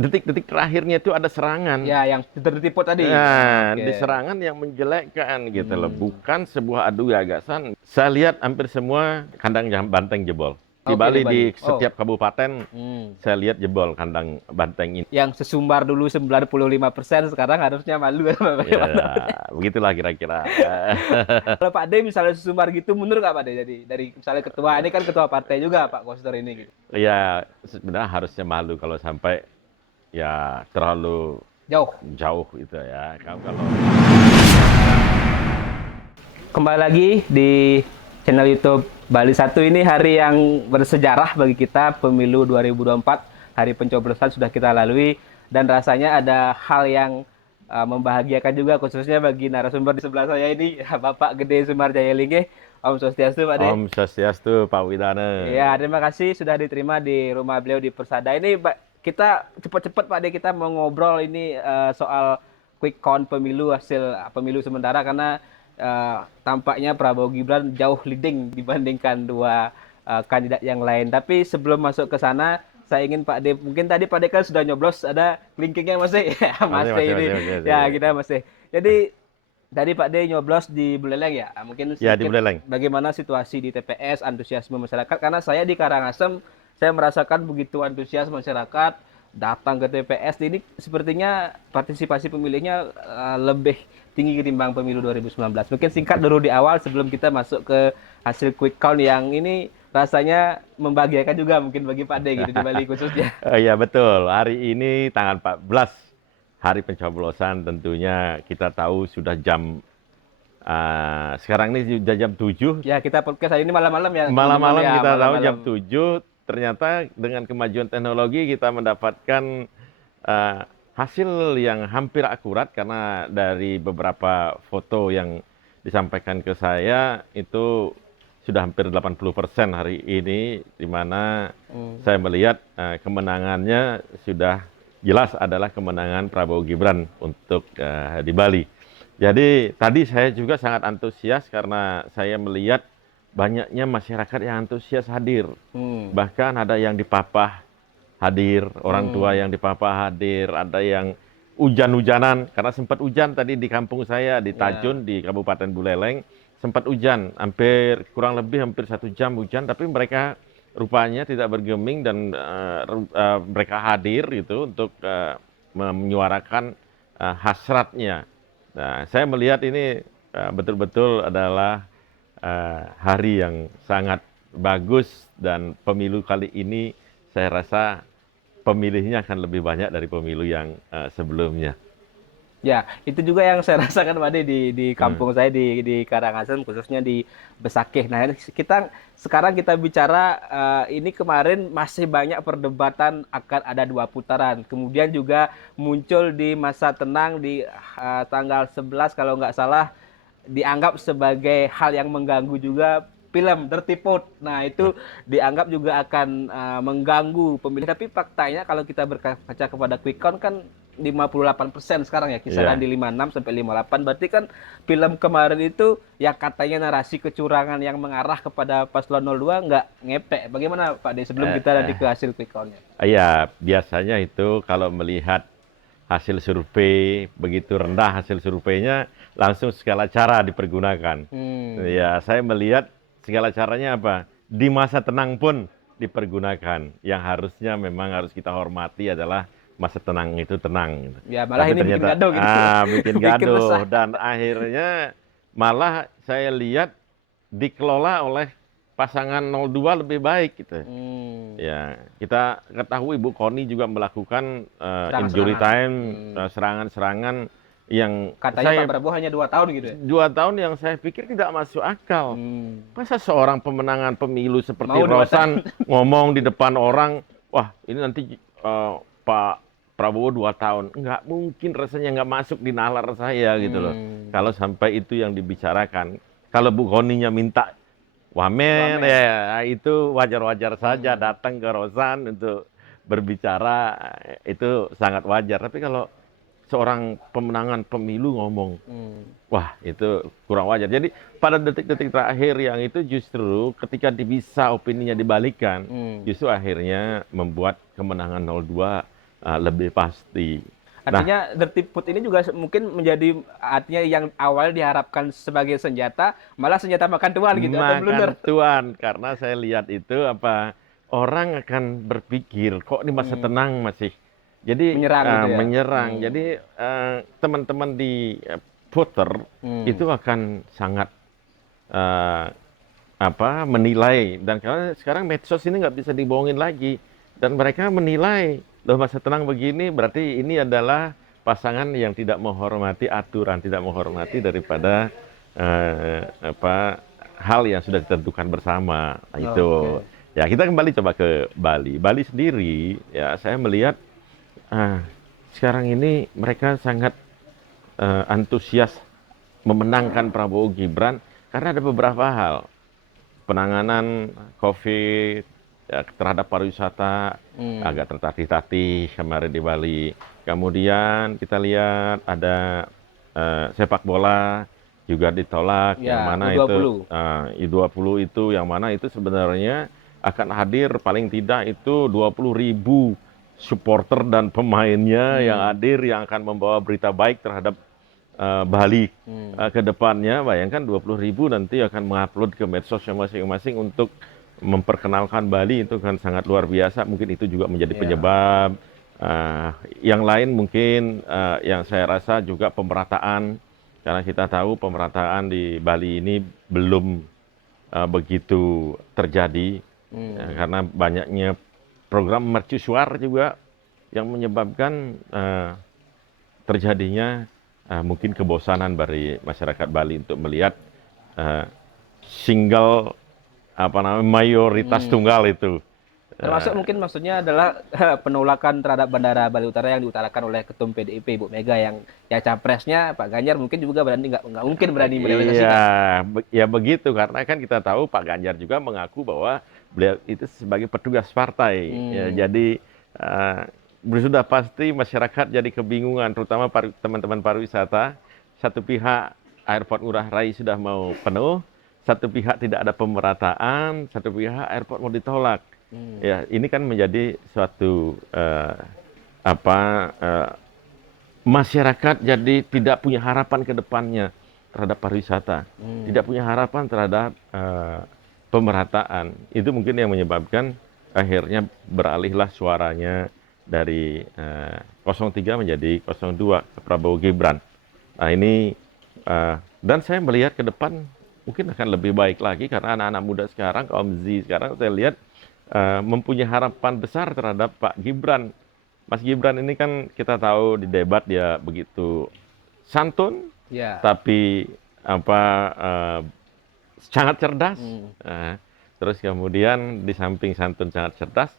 detik-detik terakhirnya itu ada serangan. Ya, yang tertipu tadi. Nah, Oke. di serangan yang menjelekkan gitu loh, Hmm. bukan sebuah adu gagasan. Saya lihat hampir semua kandang banteng jebol. Di Oke, di Bali, Bali. di Oh. setiap kabupaten, Hmm. saya lihat jebol kandang banteng ini. Yang sesumbar dulu 95%, sekarang harusnya malu. Ya, Bagaimana? begitulah kira-kira. Kalau Pak D misalnya sesumbar gitu, mundur nggak Pak D? Dari misalnya ketua, ini kan ketua partai juga Pak Koster ini gitu. Ya, sebenarnya harusnya malu kalau sampai ya terlalu Jauh. jauh gitu ya. Kalau Kembali lagi di channel YouTube Bali 1. Ini hari yang bersejarah bagi kita, pemilu 2024. Hari pencoblosan sudah kita lalui dan rasanya ada hal yang membahagiakan juga, khususnya bagi narasumber di sebelah saya ini, Bapak Gede Sumarjaya Linggih. Om Swastiastu Pak De. Om Swastiastu, Pak Widana. Ya, terima kasih sudah diterima di rumah beliau di Persada. Ini kita cepat-cepat Pak De, kita mau ngobrol ini soal quick count pemilu, hasil pemilu sementara, karena tampaknya Prabowo Gibran jauh leading dibandingkan dua kandidat yang lain. Tapi sebelum masuk ke sana, saya ingin Pak De, mungkin tadi Pak De kan sudah nyoblos, ada kelingkingnya masih, ya, Masih, masih masih, ini, masih. ya kita masih. Jadi tadi Pak D nyoblos di Buleleng ya. Mungkin Ya, di sedikit Buleleng. bagaimana situasi di TPS, antusiasme masyarakat. Karena saya di Karangasem, saya merasakan begitu antusias masyarakat datang ke TPS. Ini sepertinya partisipasi pemilihnya lebih tinggi ketimbang pemilu 2019. Mungkin singkat dulu di awal sebelum kita masuk ke hasil quick count yang ini rasanya membahagiakan juga mungkin bagi Pak D gitu di Bali khususnya. Iya betul, hari ini tanggal 14, hari pencoblosan, tentunya kita tahu sudah jam, sekarang ini sudah jam 7. Ya, kita podcast hari ini malam-malam ya, teman-teman Malam-malam ya, kita tahu malam-malam. jam 7, ternyata dengan kemajuan teknologi kita mendapatkan hasil yang hampir akurat, karena dari beberapa foto yang disampaikan ke saya itu sudah hampir 80% hari ini, di mana saya melihat kemenangannya sudah jelas adalah kemenangan Prabowo Gibran untuk di Bali. Jadi tadi saya juga sangat antusias karena saya melihat banyaknya masyarakat yang antusias hadir. Bahkan ada yang dipapah hadir, orang tua yang dipapah hadir, ada yang hujan-hujanan, karena sempat hujan tadi di kampung saya, di Tajun, di Kabupaten Buleleng, sempat hujan, kurang lebih hampir 1 jam hujan, tapi mereka rupanya tidak bergeming dan mereka hadir gitu untuk menyuarakan hasratnya. Nah, saya melihat ini betul-betul adalah hari yang sangat bagus, dan pemilu kali ini saya rasa pemilihnya akan lebih banyak dari pemilu yang sebelumnya. Ya, itu juga yang saya rasakan Pak De di kampung saya di Karangasem, khususnya di Besakeh. Nah, sekarang kita bicara ini kemarin masih banyak perdebatan akan ada 2 putaran. Kemudian juga muncul di masa tenang di tanggal 11 kalau nggak salah, dianggap sebagai hal yang mengganggu juga film Tertiput. Nah, itu dianggap juga akan mengganggu pemilih. Tapi faktanya kalau kita berkaca kepada quick count kan 58% sekarang ya, kisaran di 56 sampai 58. Berarti kan film kemarin itu yang katanya narasi kecurangan yang mengarah kepada paslon 02 nggak ngepek. Bagaimana Pak De sebelum kita nanti ke hasil quick count-nya? Iya, biasanya itu kalau melihat hasil survei begitu rendah hasil surveinya, langsung segala cara dipergunakan. Ya, saya melihat segala caranya apa? Di masa tenang pun dipergunakan. Yang harusnya memang harus kita hormati adalah masa tenang itu tenang. Ya, malah Tapi ini bikin ternyata gaduh gitu. bikin Bikin gaduh, resah. dan akhirnya malah saya lihat dikelola oleh pasangan 02 lebih baik gitu. Ya, kita ketahui Bu Koni juga melakukan injury time, serangan-serangan yang Katanya Pak Prabowo hanya 2 tahun gitu ya? 2 tahun yang saya pikir tidak masuk akal. Masa seorang pemenangan pemilu seperti Mau 2 Rosan ngomong di depan orang, wah ini nanti Pak Prabowo 2 tahun. Nggak mungkin, rasanya nggak masuk di nalar saya gitu loh. Kalau sampai itu yang dibicarakan. Kalau Bu Koninya minta wamen, ya itu wajar-wajar saja, datang ke Rosan untuk berbicara, itu sangat wajar. Tapi kalau seorang pemenangan pemilu ngomong, wah itu kurang wajar. Jadi pada detik-detik terakhir yang itu justru ketika bisa opininya dibalikan, justru akhirnya membuat kemenangan 02 lebih pasti. Artinya Dirty Food ini juga mungkin menjadi artinya yang awal diharapkan sebagai senjata, malah senjata makan tuan gitu atau blunder. Makan tuan, karena saya lihat itu orang akan berpikir kok di masa tenang masih jadi Menyerang gitu ya. menyerang. Jadi teman-teman di voter itu akan sangat eh, menilai, dan karena sekarang medsos ini nggak bisa dibohongin lagi, dan mereka menilai loh masa tenang begini berarti ini adalah pasangan yang tidak menghormati aturan, tidak menghormati daripada hal yang sudah ditentukan bersama. Nah, itu ya, kita kembali coba ke Bali. Bali sendiri ya, saya melihat sekarang ini mereka sangat antusias memenangkan Prabowo Gibran karena ada beberapa hal. Penanganan COVID ya, terhadap pariwisata agak tertatih-tatih kemarin di Bali. Kemudian kita lihat ada sepak bola juga ditolak, Ya, yang mana U20. itu U20 itu yang mana itu sebenarnya akan hadir paling tidak itu 20.000 supporter dan pemainnya yang hadir, yang akan membawa berita baik terhadap Bali ke depannya. Bayangkan 20.000 nanti akan mengupload ke medsosnya masing-masing untuk memperkenalkan Bali, itu kan sangat luar biasa. Mungkin itu juga menjadi penyebab. Yang lain mungkin yang saya rasa juga pemerataan, karena kita tahu pemerataan di Bali ini belum begitu terjadi, karena banyaknya program mercusuar juga yang menyebabkan terjadinya mungkin kebosanan dari masyarakat Bali untuk melihat single mayoritas tunggal itu. Termasuk mungkin maksudnya adalah penolakan terhadap Bandara Bali Utara yang diutarakan oleh Ketum PDIP Ibu Mega, yang ya capresnya Pak Ganjar mungkin juga nggak mungkin berani merealisasikan. Iya, ya begitu, karena kan kita tahu Pak Ganjar juga mengaku bahwa beliau itu sebagai petugas partai. Ya, jadi sudah pasti masyarakat jadi kebingungan, terutama teman-teman pariwisata. Satu pihak airport Ngurah Rai sudah mau penuh, satu pihak tidak ada pemerataan, satu pihak airport mau ditolak. Ya, ini kan menjadi suatu masyarakat jadi tidak punya harapan ke depannya terhadap pariwisata, tidak punya harapan terhadap pemerataan. Itu mungkin yang menyebabkan akhirnya beralihlah suaranya dari 03 menjadi 02 ke Prabowo Gibran. Nah ini, dan saya melihat ke depan mungkin akan lebih baik lagi, karena anak-anak muda sekarang, kaum Z sekarang, saya lihat mempunyai harapan besar terhadap Pak Gibran. Mas Gibran ini kan kita tahu di debat dia begitu santun, tapi sangat cerdas. Terus kemudian di samping santun sangat cerdas,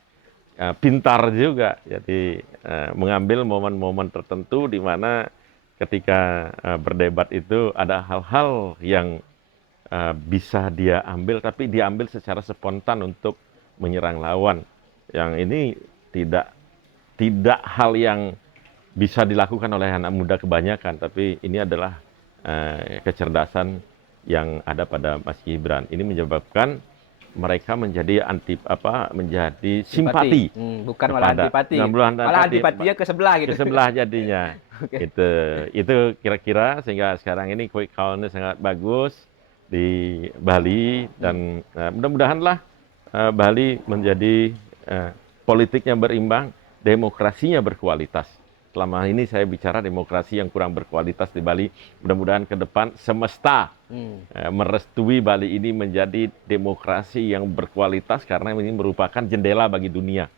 pintar juga. Jadi mengambil momen-momen tertentu di mana ketika berdebat itu ada hal-hal yang bisa dia ambil, tapi diambil secara spontan untuk menyerang lawan. Yang ini tidak hal yang bisa dilakukan oleh anak muda kebanyakan, tapi ini adalah kecerdasan yang ada pada Mas Gibran. Ini menyebabkan mereka menjadi menjadi simpati. Bukan malah antipati. Malah antipatinya ke sebelah gitu. Ke sebelah jadinya. Itu kira-kira, sehingga sekarang ini quick count-nya sangat bagus di Bali, dan mudah-mudahanlah Bali menjadi politiknya berimbang, demokrasinya berkualitas. Selama ini saya bicara demokrasi yang kurang berkualitas di Bali. Mudah-mudahan ke depan semesta merestui Bali ini menjadi demokrasi yang berkualitas, karena ini merupakan jendela bagi dunia.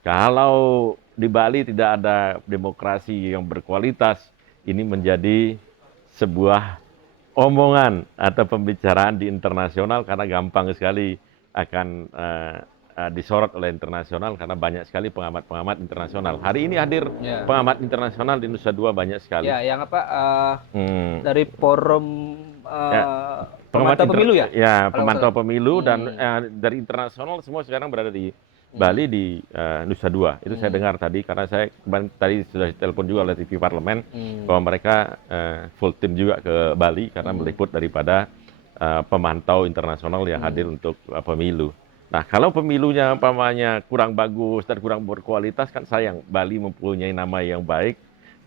Kalau di Bali tidak ada demokrasi yang berkualitas, ini menjadi sebuah omongan atau pembicaraan di internasional, karena gampang sekali akan disorot oleh internasional, karena banyak sekali pengamat-pengamat internasional. Hari ini hadir pengamat internasional di Nusa Dua banyak sekali. Ya, yang dari forum pemantau pemilu ya? Ya, pemantau pemilu, dan dari internasional semua sekarang berada di Bali, di Nusa Dua. Itu saya dengar tadi, karena saya tadi sudah ditelepon juga oleh TV Parlemen bahwa mereka full tim juga ke Bali, karena meliput daripada pemantau internasional yang hadir untuk pemilu. Nah, kalau pemilunya umpamanya kurang bagus dan kurang berkualitas kan sayang. Bali mempunyai nama yang baik,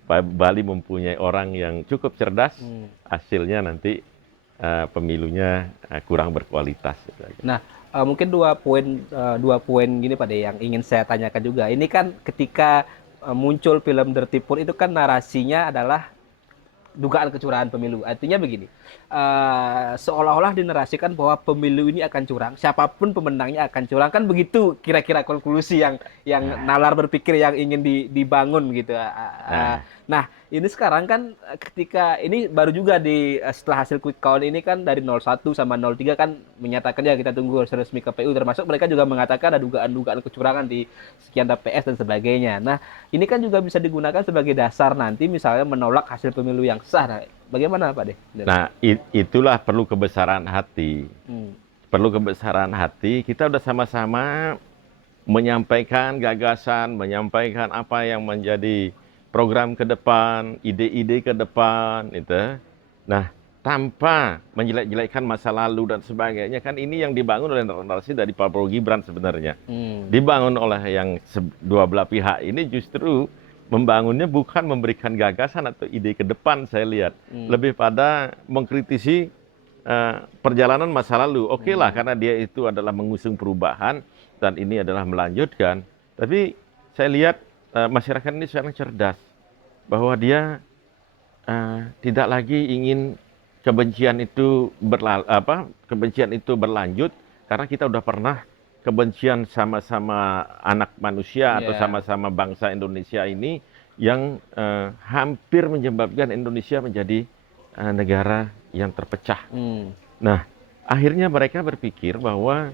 Bali mempunyai orang yang cukup cerdas, hasilnya nanti pemilunya kurang berkualitas. Nah, mungkin dua poin gini Pak De yang ingin saya tanyakan juga. Ini kan ketika muncul film Dirty Poor itu kan narasinya adalah dugaan kecurangan pemilu. Artinya begini, seolah-olah dinarasikan bahwa pemilu ini akan curang, siapapun pemenangnya akan curang, kan begitu kira-kira konklusi yang nalar berpikir yang ingin dibangun gitu. Nah, ini sekarang kan ketika ini baru juga setelah hasil quick count ini kan dari 01 sama 03 kan menyatakan ya kita tunggu hasil resmi KPU, termasuk mereka juga mengatakan ada dugaan-dugaan kecurangan di sekian TPS dan sebagainya. Nah, ini kan juga bisa digunakan sebagai dasar nanti misalnya menolak hasil pemilu yang sah. Nah, bagaimana Pak De? Nah, itulah perlu kebesaran hati. Perlu kebesaran hati, kita udah sama-sama menyampaikan gagasan, menyampaikan apa yang menjadi program ke depan, ide-ide ke depan, itu. Nah, tanpa menjelek-jelekkan masa lalu dan sebagainya, kan ini yang dibangun oleh narasi dari Pak Prabowo Gibran sebenarnya. Dibangun oleh yang dua belah pihak ini justru membangunnya bukan memberikan gagasan atau ide ke depan, saya lihat. Lebih pada mengkritisi perjalanan masa lalu. Oke lah, karena dia itu adalah mengusung perubahan, dan ini adalah melanjutkan. Tapi saya lihat masyarakat ini sekarang cerdas, bahwa dia tidak lagi ingin kebencian itu berlanjut, karena kita udah pernah kebencian sama-sama anak manusia atau sama-sama bangsa Indonesia ini yang hampir menyebabkan Indonesia menjadi negara yang terpecah. Nah, akhirnya mereka berpikir bahwa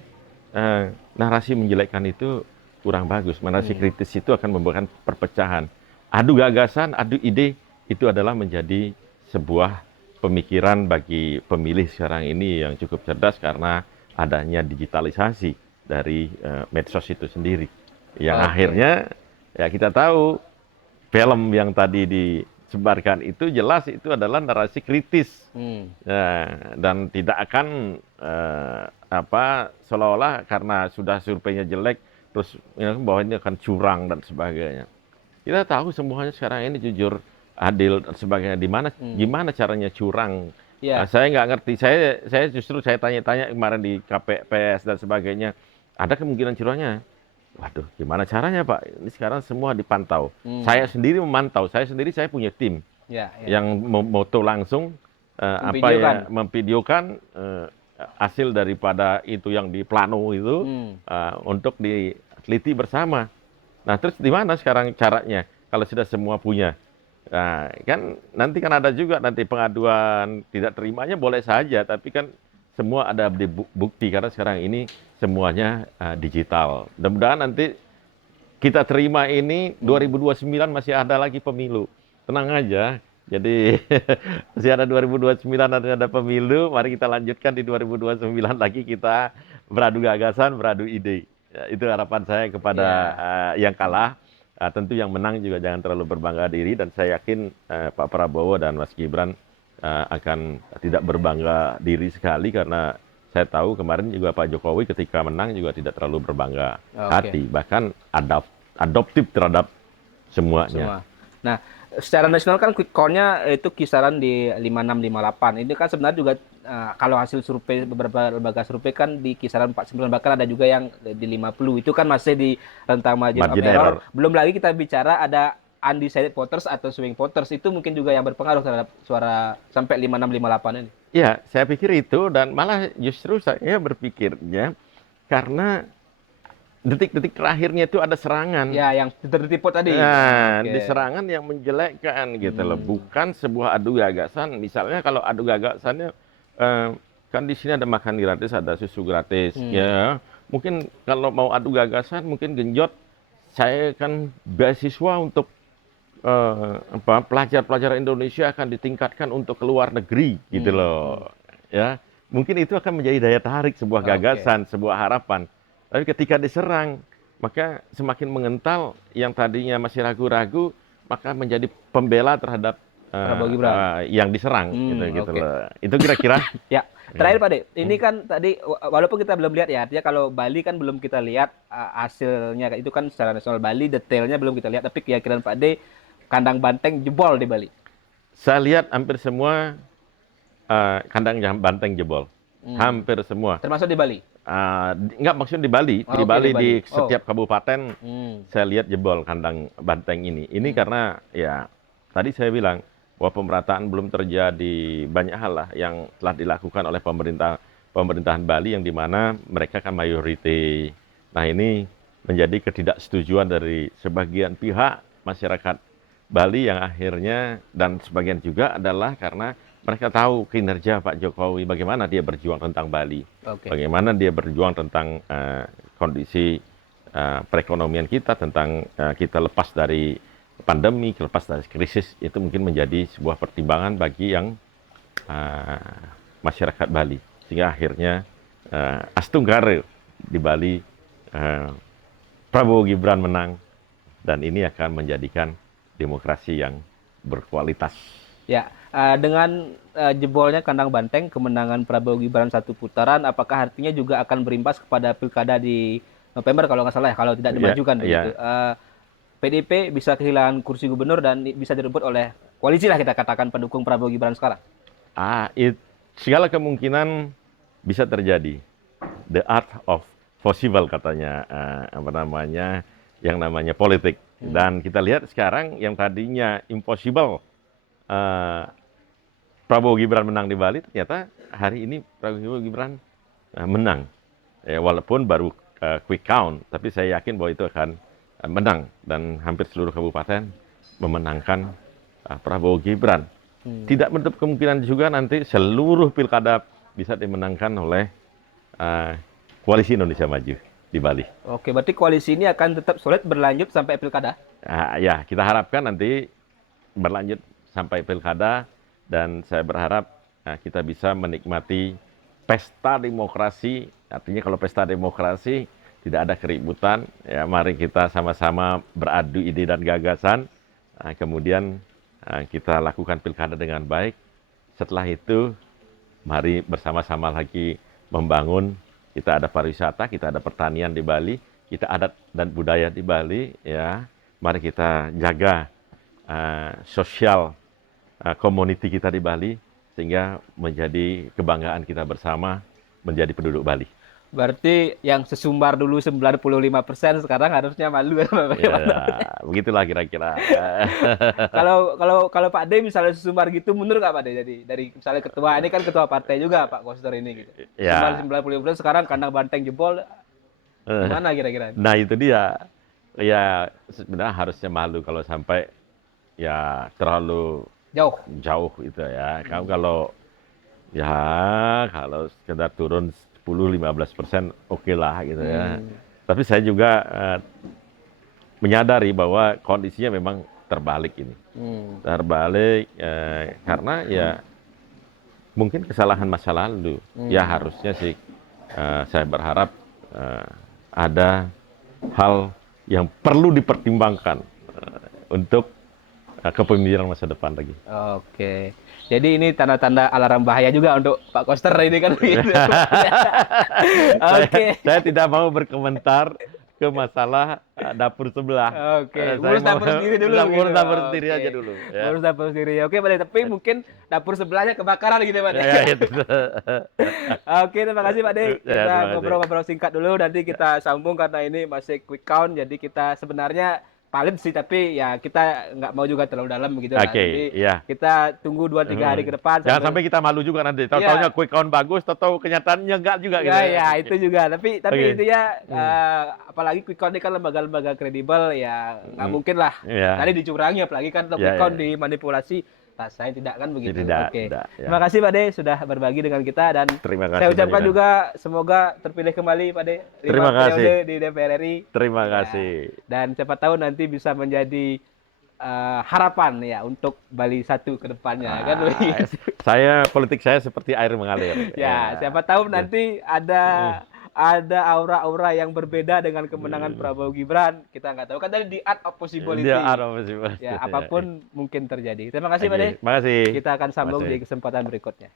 narasi menjelekkan itu kurang bagus. Narasi kritis itu akan membuahkan perpecahan. Adu gagasan, adu ide itu adalah menjadi sebuah pemikiran bagi pemilih sekarang ini yang cukup cerdas karena adanya digitalisasi dari medsos itu sendiri. Yang akhirnya ya kita tahu film yang tadi disebarkan itu jelas itu adalah narasi kritis. Dan tidak akan seolah-olah karena sudah surveinya jelek terus bahwa ini akan curang dan sebagainya. Kita tahu semuanya sekarang ini jujur, adil dan sebagainya. Gimana caranya curang? Saya nggak ngerti. Saya justru tanya-tanya kemarin di KPPS dan sebagainya. Ada kemungkinan curangnya? Waduh, gimana caranya Pak? Ini sekarang semua dipantau. Saya sendiri memantau. Saya punya tim yang memoto langsung memvideokan hasil daripada itu yang di plano itu untuk diteliti bersama. Nah, terus di mana sekarang caranya? Kalau sudah semua punya, nah, kan nanti kan ada juga nanti pengaduan tidak terimanya boleh saja, tapi kan semua ada bukti karena sekarang ini semuanya digital. Mudah-mudahan nanti kita terima ini 2029 masih ada lagi pemilu. Tenang aja. Jadi masih ada 2029 ada pemilu, mari kita lanjutkan di 2029 lagi kita beradu gagasan, beradu ide. Ya, itu harapan saya kepada yang kalah. Tentu yang menang juga jangan terlalu berbangga diri, dan saya yakin Pak Prabowo dan Mas Gibran akan tidak berbangga diri sekali, karena saya tahu kemarin juga Pak Jokowi ketika menang juga tidak terlalu berbangga hati, bahkan adoptif terhadap semuanya. Nah, secara nasional kan quick count-nya itu kisaran di 56-58. Ini kan sebenarnya juga kalau hasil survei beberapa lembaga survei kan di kisaran 49, bahkan ada juga yang di 50. Itu kan masih di rentang margin of error. Belum lagi kita bicara ada undecided voters atau swing voters, itu mungkin juga yang berpengaruh terhadap suara sampai 56-58 ini. Iya, saya pikir itu, dan malah justru saya berpikirnya karena detik-detik terakhirnya itu ada serangan. Ya, yang Dirty Poor tadi. Nah, di serangan yang menjelekkan gitu loh. Bukan sebuah adu gagasan. Misalnya kalau adu gagasannya, kan di sini ada makan gratis, ada susu gratis. Ya, mungkin kalau mau adu gagasan, mungkin genjot. Saya kan beasiswa untuk pelajar-pelajar Indonesia akan ditingkatkan untuk ke luar negeri gitu loh. Ya, mungkin itu akan menjadi daya tarik sebuah gagasan, sebuah harapan. Tapi ketika diserang, maka semakin mengental yang tadinya masih ragu-ragu, maka menjadi pembela terhadap Prabowo Gibran. yang diserang gitu oke. loh. Itu kira-kira. Ya, terakhir Pak De, ini kan tadi walaupun kita belum lihat ya, artinya kalau Bali kan belum kita lihat hasilnya, itu kan secara nasional Bali detailnya belum kita lihat, tapi keyakinan Pak De kandang banteng jebol di Bali. Saya lihat hampir semua kandang banteng jebol. Hampir semua. Termasuk di Bali. Enggak, maksudnya di Bali. Oh, Di oke, Bali di Bali. di setiap kabupaten saya lihat jebol kandang banteng ini. Ini karena ya tadi saya bilang bahwa pemerataan belum terjadi, banyak hal lah yang telah dilakukan oleh pemerintahan Bali yang dimana mereka kan mayoriti. Nah, ini menjadi ketidaksetujuan dari sebagian pihak masyarakat Bali yang akhirnya, dan sebagian juga adalah karena mereka tahu kinerja Pak Jokowi, bagaimana dia berjuang tentang Bali, bagaimana dia berjuang tentang kondisi perekonomian kita, tentang kita lepas dari pandemi, lepas dari krisis, itu mungkin menjadi sebuah pertimbangan bagi yang masyarakat Bali. Sehingga akhirnya Astunggare di Bali, Prabowo Gibran menang, dan ini akan menjadikan demokrasi yang berkualitas. Ya, dengan jebolnya kandang banteng, kemenangan Prabowo Gibran 1 putaran, apakah artinya juga akan berimbas kepada pilkada di November kalau nggak salah ya, kalau tidak dimajukan begitu? PDIP bisa kehilangan kursi gubernur dan bisa direbut oleh koalisi lah, kita katakan pendukung Prabowo Gibran sekarang. Segala kemungkinan bisa terjadi. The art of possible katanya, yang namanya politik. Dan kita lihat sekarang yang tadinya impossible, Prabowo Gibran menang di Bali, ternyata hari ini Prabowo Gibran menang. Walaupun baru quick count, tapi saya yakin bahwa itu akan menang, dan hampir seluruh kabupaten memenangkan Prabowo Gibran. Tidak menutup kemungkinan juga nanti seluruh pilkada bisa dimenangkan oleh Koalisi Indonesia Maju di Bali. Oke, berarti koalisi ini akan tetap solid berlanjut sampai pilkada? Ya, kita harapkan nanti berlanjut sampai pilkada, dan saya berharap kita bisa menikmati pesta demokrasi. Artinya kalau pesta demokrasi tidak ada keributan, ya mari kita sama-sama beradu ide dan gagasan, kemudian kita lakukan pilkada dengan baik. Setelah itu, mari bersama-sama lagi membangun. Kita ada pariwisata, kita ada pertanian di Bali, kita adat dan budaya di Bali, ya. Mari kita jaga sosial community kita di Bali, sehingga menjadi kebanggaan kita bersama menjadi penduduk Bali. Berarti yang sesumbar dulu 95% sekarang harusnya malu ya, begitulah kira-kira. Kalau Pak D misalnya sesumbar gitu, mundur nggak Pak D? Jadi dari misalnya ketua, ini kan ketua partai juga Pak Koster ini gitu. Ya. 95% sekarang kandang banteng jebol, gimana kira-kira? Nah itu dia. Ya sebenarnya harusnya malu kalau sampai ya terlalu jauh itu ya. Kalau sekedar turun 10-15% oke lah gitu ya. Tapi saya juga menyadari bahwa kondisinya memang terbalik ini. Terbalik karena ya mungkin kesalahan masa lalu. Ya harusnya sih saya berharap ada hal yang perlu dipertimbangkan untuk kepemimpinan masa depan lagi. Oke. Jadi ini tanda-tanda alarm bahaya juga untuk Pak Koster ini kan. Oke. Saya tidak mau berkomentar ke masalah dapur sebelah. Oke. Urus dapur sendiri dulu. Urus dapur sendiri aja dulu. Ya. Urus dapur sendiri. Oke, Pak. Tapi mungkin dapur sebelahnya kebakaran gitu, Pak. Oke, terima kasih Pak De. Kita ngobrol-ngobrol singkat dulu, nanti kita sambung karena ini masih quick count. Jadi kita sebenarnya valid sih, tapi ya kita nggak mau juga terlalu dalam begitu. Jadi kita tunggu 2-3 hari ke depan. Jangan sampai kita malu juga nanti. Tahu-taunya quick count bagus, tahu kenyataannya enggak juga. Ya, itu juga. Tapi intinya apalagi quick count ini kan lembaga-lembaga kredibel, ya nggak mungkin lah. Tadi dicurangi, apalagi kan quick count dimanipulasi. Rasanya tidak kan begitu. Terima kasih Pak De sudah berbagi dengan kita, dan saya ucapkan juga semoga terpilih kembali Pak De. Terima kasih di DPR RI. Terima kasih. Dan siapa tahu nanti bisa menjadi harapan ya untuk Bali 1 ke depannya kan. Politik saya seperti air mengalir. Ya, siapa tahu nanti ada ada aura-aura yang berbeda dengan kemenangan Prabowo Gibran. Kita nggak tahu kan tadi di art of possibility. Dia art of possibility. Ya, apapun mungkin terjadi. Terima kasih, Pak Oke, De. makasih. Kita akan sambung Makasih. di kesempatan berikutnya.